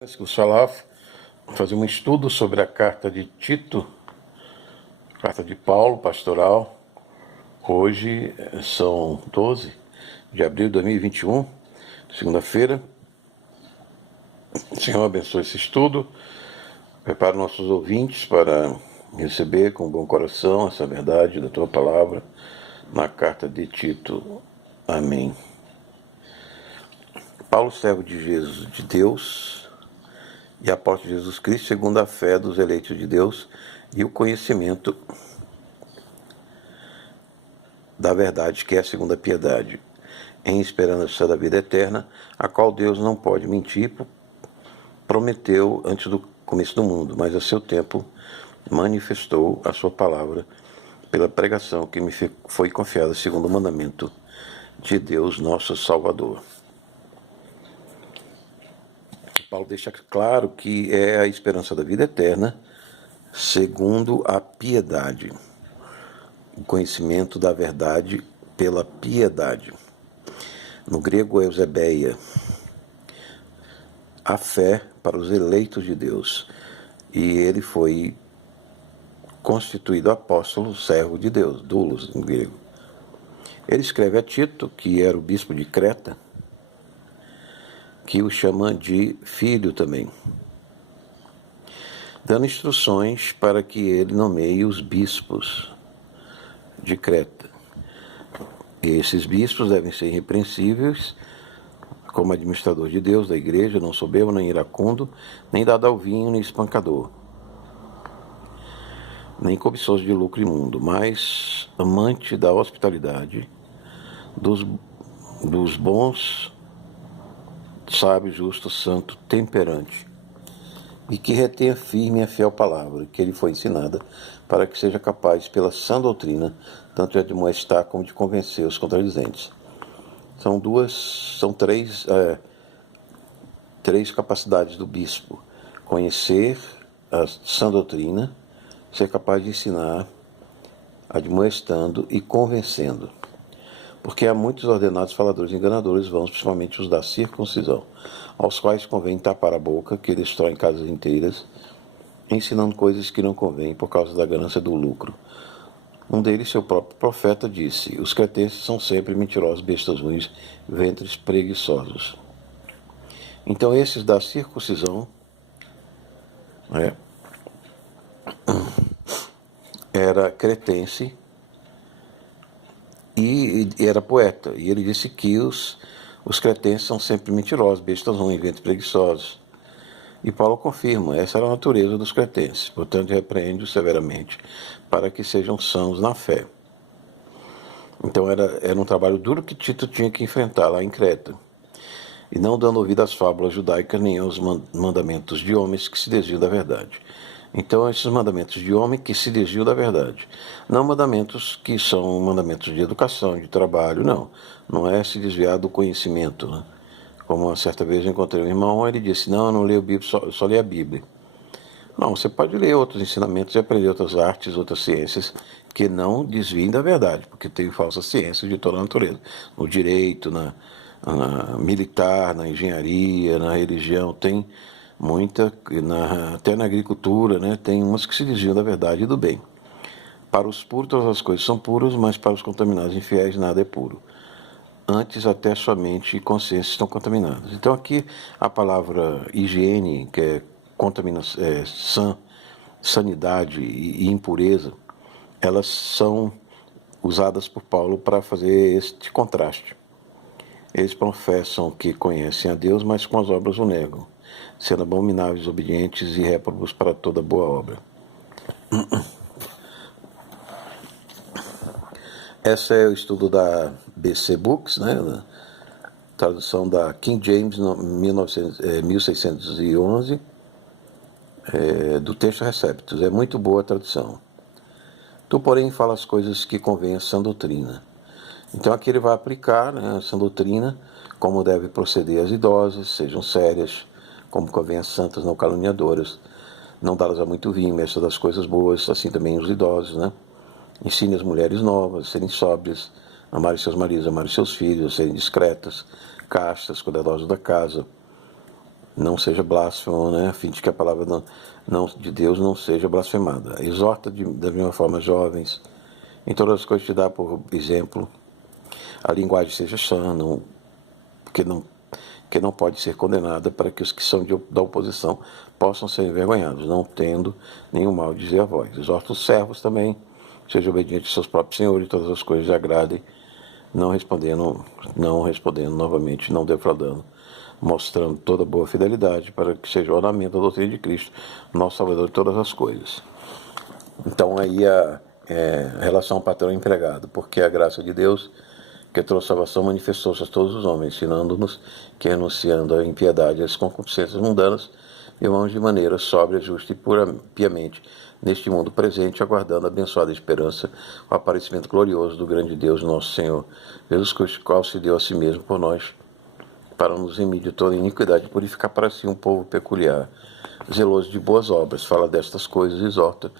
Vamos fazer um estudo sobre a carta de Tito, carta de Paulo, pastoral. Hoje são 12 de abril de 2021, segunda-feira. Senhor, abençoe esse estudo. Prepara nossos ouvintes para receber com bom coração essa verdade da Tua palavra na carta de Tito. Amém. Paulo, servo de Jesus, de Deus, e apóstolo de Jesus Cristo, segundo a fé dos eleitos de Deus e o conhecimento da verdade, que é a segunda piedade, em esperança da vida eterna, a qual Deus não pode mentir, prometeu antes do começo do mundo, mas a seu tempo manifestou a sua palavra pela pregação que me foi confiada segundo o mandamento de Deus, nosso Salvador. Paulo deixa claro que é a esperança da vida eterna, segundo a piedade, o conhecimento da verdade pela piedade. No grego é eusebeia, a fé para os eleitos de Deus. E ele foi constituído apóstolo, servo de Deus, doulos em grego. Ele escreve a Tito, que era o bispo de Creta, que o chama de filho também, dando instruções para que ele nomeie os bispos de Creta. E esses bispos devem ser irrepreensíveis, como administrador de Deus, da igreja, não soberbo, nem iracundo, nem dado ao vinho, nem espancador, nem cobiçoso de lucro imundo, mas amante da hospitalidade, dos bons, sábio, justo, santo, temperante, e que retenha firme a fiel palavra que lhe foi ensinada, para que seja capaz, pela sã doutrina, tanto de admoestar como de convencer os contradizentes. São três capacidades do bispo: conhecer a sã doutrina, ser capaz de ensinar, admoestando e convencendo. Porque há muitos ordenados faladores enganadores, vãos, principalmente os da circuncisão, aos quais convém tapar a boca, que destroem casas inteiras, ensinando coisas que não convêm por causa da ganância do lucro. Um deles, seu próprio profeta, disse: os cretenses são sempre mentirosos, bestas ruins, ventres preguiçosos. Então esses da circuncisão era cretense e era poeta, e ele disse que os cretenses são sempre mentirosos, bestas ruins, ventres preguiçosos. E Paulo confirma, essa era a natureza dos cretenses, portanto repreende-os severamente, para que sejam sãos na fé. Então era um trabalho duro que Tito tinha que enfrentar lá em Creta, e não dando ouvido às fábulas judaicas nem aos mandamentos de homens que se desviam da verdade. Então, esses mandamentos de homem que se desviam da verdade. Não mandamentos que são mandamentos de educação, de trabalho, não é se desviar do conhecimento, né? Como uma certa vez eu encontrei um irmão, ele disse: não, eu não leio a Bíblia, só leio a Bíblia. Não, você pode ler outros ensinamentos e aprender outras artes, outras ciências que não desviem da verdade, porque tem falsas ciências de toda a natureza. No direito, na militar, na engenharia, na religião, tem muita, até na agricultura, né? Tem umas que se desviam da verdade e do bem. Para os puros todas as coisas são puras, mas para os contaminados e infiéis nada é puro. Antes até sua mente e consciência estão contaminadas. Então aqui a palavra higiene, que é contaminação, sanidade e impureza, elas são usadas por Paulo para fazer este contraste. Eles professam que conhecem a Deus, mas com as obras o negam, sendo abomináveis, obedientes e réprobos para toda boa obra. Esse é o estudo da BC Books, né? Tradução da King James, 1611, do texto Receptus. É muito boa a tradução. Tu, porém, fala as coisas que convém à sã doutrina. Então aqui ele vai aplicar, né, a sã doutrina, como deve proceder as idosas, sejam sérias, como convém as santas, não caluniadoras, não dá-las a muito vinho, mestra das coisas boas, assim também os idosos, né? Ensine as mulheres novas a serem sóbrias, amarem seus maridos, amarem seus filhos, a serem discretas, castas, cuidadosas da casa, não seja blasfemo, né, a fim de que a palavra de Deus não seja blasfemada. Exorta da mesma forma jovens, em todas as coisas te dá por exemplo, a linguagem seja sã, que não pode ser condenada, para que os que são da oposição possam ser envergonhados, não tendo nenhum mal dizer a vós. Exorta os servos também, sejam obedientes aos seus próprios senhores, e todas as coisas lhe agradem, não respondendo novamente, não defraudando, mostrando toda boa fidelidade, para que seja o ornamento da doutrina de Cristo, nosso Salvador de todas as coisas. Então aí a relação patrão-empregado, porque a graça de Deus que trouxe salvação manifestou-se a todos os homens, ensinando-nos que, renunciando à impiedade e às concupiscências mundanas, vivamos de maneira sóbria, justa e piamente neste mundo presente, aguardando a abençoada esperança, o aparecimento glorioso do grande Deus, nosso Senhor Jesus Cristo, qual se deu a si mesmo por nós, para nos remir de toda iniquidade e purificar para si um povo peculiar, zeloso de boas obras. Fala destas coisas, exorta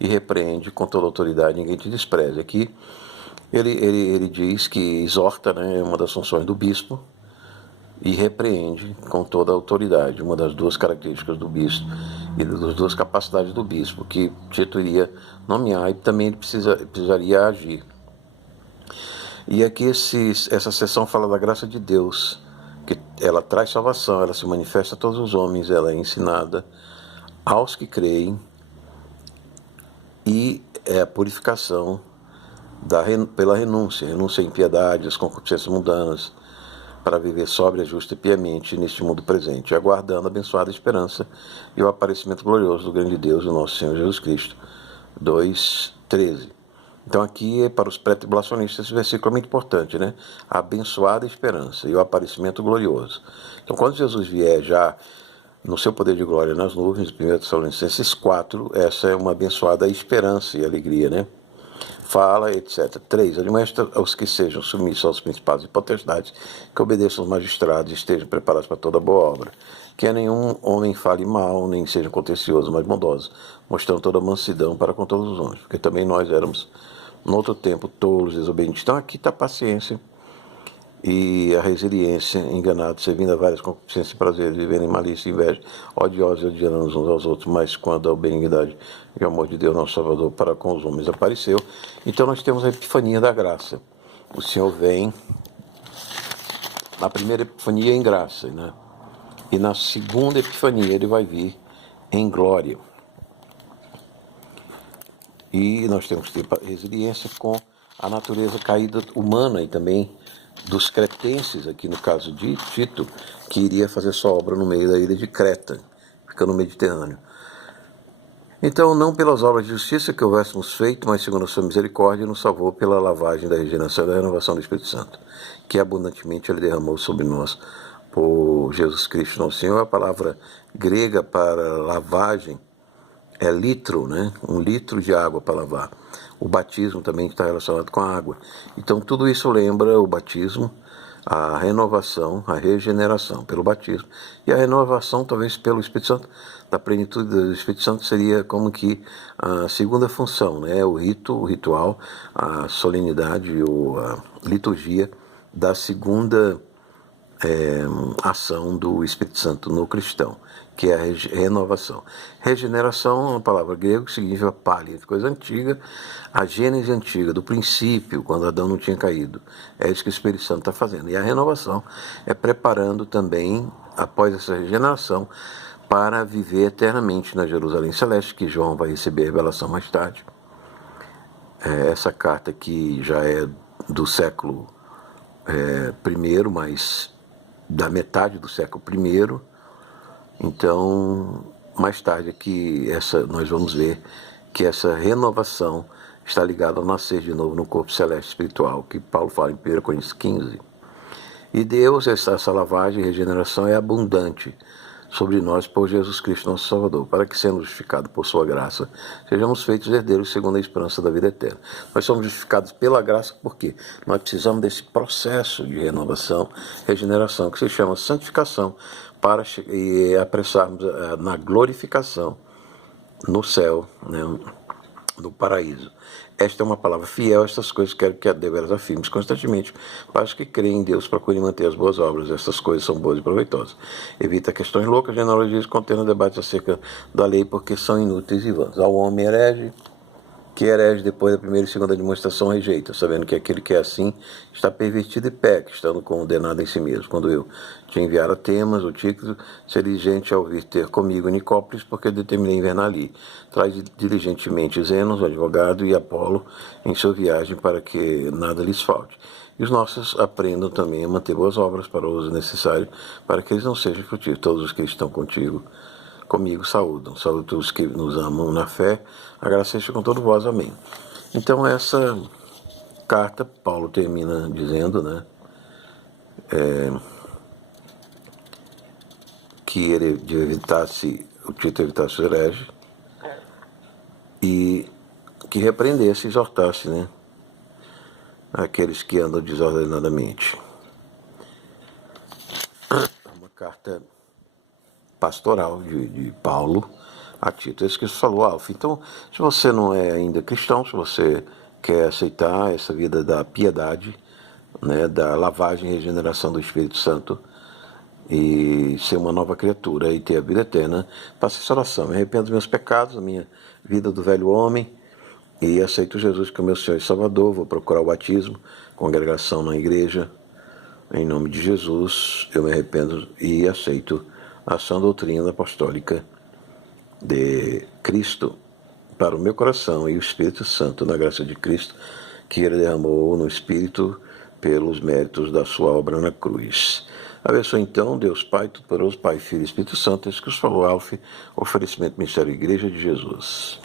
e repreende com toda autoridade, ninguém te despreze. Aqui ele diz que exorta, né, é uma das funções do bispo, e repreende com toda a autoridade, uma das duas características do bispo e das duas capacidades do bispo, que Tito iria nomear e também ele precisaria agir. E aqui essa sessão fala da graça de Deus, que ela traz salvação, ela se manifesta a todos os homens, ela é ensinada aos que creem, e é a purificação pela renúncia à impiedade, às concupiscências mundanas, para viver sóbria, justa e piamente neste mundo presente, aguardando a abençoada esperança e o aparecimento glorioso do grande Deus, o nosso Senhor Jesus Cristo. 2:13. Então aqui, para os pré-tribulacionistas, esse versículo é muito importante, né? A abençoada esperança e o aparecimento glorioso. Então, quando Jesus vier já no seu poder de glória nas nuvens, 1 Tessalonicenses 4, essa é uma abençoada esperança e alegria, né? Fala, etc. 3. Admoesta aos que sejam submissos aos principados e potestades, que obedeçam aos magistrados e estejam preparados para toda boa obra. Que nenhum homem fale mal, nem seja contencioso, mas bondoso, mostrando toda a mansidão para com todos os homens. Porque também nós éramos, no outro tempo, tolos, desobedientes. Então aqui está a paciência e a resiliência, enganados, servindo a várias concupiscências e prazeres, vivendo em malícia e inveja, odiosos e odiando uns aos outros, mas quando a benignidade e o amor de Deus, nosso Salvador, para com os homens apareceu. Então nós temos a epifania da graça. O Senhor vem na primeira epifania em graça, né? E na segunda epifania ele vai vir em glória. E nós temos que ter resiliência com a natureza caída humana e também dos cretenses, aqui no caso de Tito, que iria fazer sua obra no meio da ilha de Creta, fica no Mediterrâneo. Então, não pelas obras de justiça que houvéssemos feito, mas segundo a sua misericórdia, nos salvou pela lavagem da regeneração e da renovação do Espírito Santo, que abundantemente ele derramou sobre nós por Jesus Cristo, nosso Senhor. A palavra grega para lavagem é litro, né? 1 litro de água para lavar. O batismo também está relacionado com a água. Então, tudo isso lembra o batismo, a renovação, a regeneração pelo batismo. E a renovação, talvez pelo Espírito Santo, da plenitude do Espírito Santo, seria como que a segunda função, né? O ritual, a solenidade, a liturgia da segunda ação do Espírito Santo no cristão, que é a renovação. Regeneração é uma palavra grega que significa palha, coisa antiga, a gênese antiga, do princípio, quando Adão não tinha caído. É isso que o Espírito Santo está fazendo. E a renovação é preparando também, após essa regeneração, para viver eternamente na Jerusalém Celeste, que João vai receber a revelação mais tarde. Essa carta aqui já é do século I, mas da metade do século I. Então, mais tarde aqui nós vamos ver que essa renovação está ligada ao nascer de novo no corpo celeste espiritual, que Paulo fala em 1 Coríntios 15. E Deus, essa lavagem e regeneração é abundante sobre nós por Jesus Cristo, nosso Salvador, para que, sendo justificados por sua graça, sejamos feitos herdeiros segundo a esperança da vida eterna. Nós somos justificados pela graça porque nós precisamos desse processo de renovação, regeneração, que se chama santificação, para apressarmos na glorificação no céu, né, no paraíso. Esta é uma palavra fiel, estas coisas quero que a deveras afirmes constantemente, para os que creem em Deus, procurem manter as boas obras. Estas coisas são boas e proveitosas. Evita questões loucas, genealogias, contendo debates acerca da lei, porque são inúteis e vãs. Ao homem herege, que herege depois da primeira e segunda demonstração rejeita, sabendo que aquele que é assim está pervertido e peca, estando condenado em si mesmo. Quando eu te enviar a Temas, o Tíquico, ser diligente ao vir ter comigo Nicópolis, porque determinei invernar ali. Traz diligentemente Zenos, o advogado, e Apolo em sua viagem, para que nada lhes falte. E os nossos aprendam também a manter boas obras para o uso necessário, para que eles não sejam frutíferos. Todos os que estão comigo saúdam. Saúdo os que nos amam na fé. A graça seja com todos vós. Amém. Então, essa carta, Paulo termina dizendo, né, que ele o Tito evitasse os hereges e que repreendesse e exortasse, né, aqueles que andam desordenadamente. Uma carta pastoral de Paulo a Tito. É isso que você falou, Alf. Então, se você não é ainda cristão, se você quer aceitar essa vida da piedade, né, da lavagem e regeneração do Espírito Santo, e ser uma nova criatura e ter a vida eterna, faça essa oração. Me arrependo dos meus pecados, da minha vida do velho homem, e aceito Jesus como meu Senhor e Salvador. Vou procurar o batismo, congregação na igreja. Em nome de Jesus, eu me arrependo e aceito a sã doutrina apostólica de Cristo para o meu coração e o Espírito Santo, na graça de Cristo, que ele derramou no Espírito pelos méritos da sua obra na cruz. Abençoe então, Deus Pai, Todo-Poderoso, Pai, Filho e Espírito Santo, isso que os falou, Alf, oferecimento Ministério Igreja de Jesus.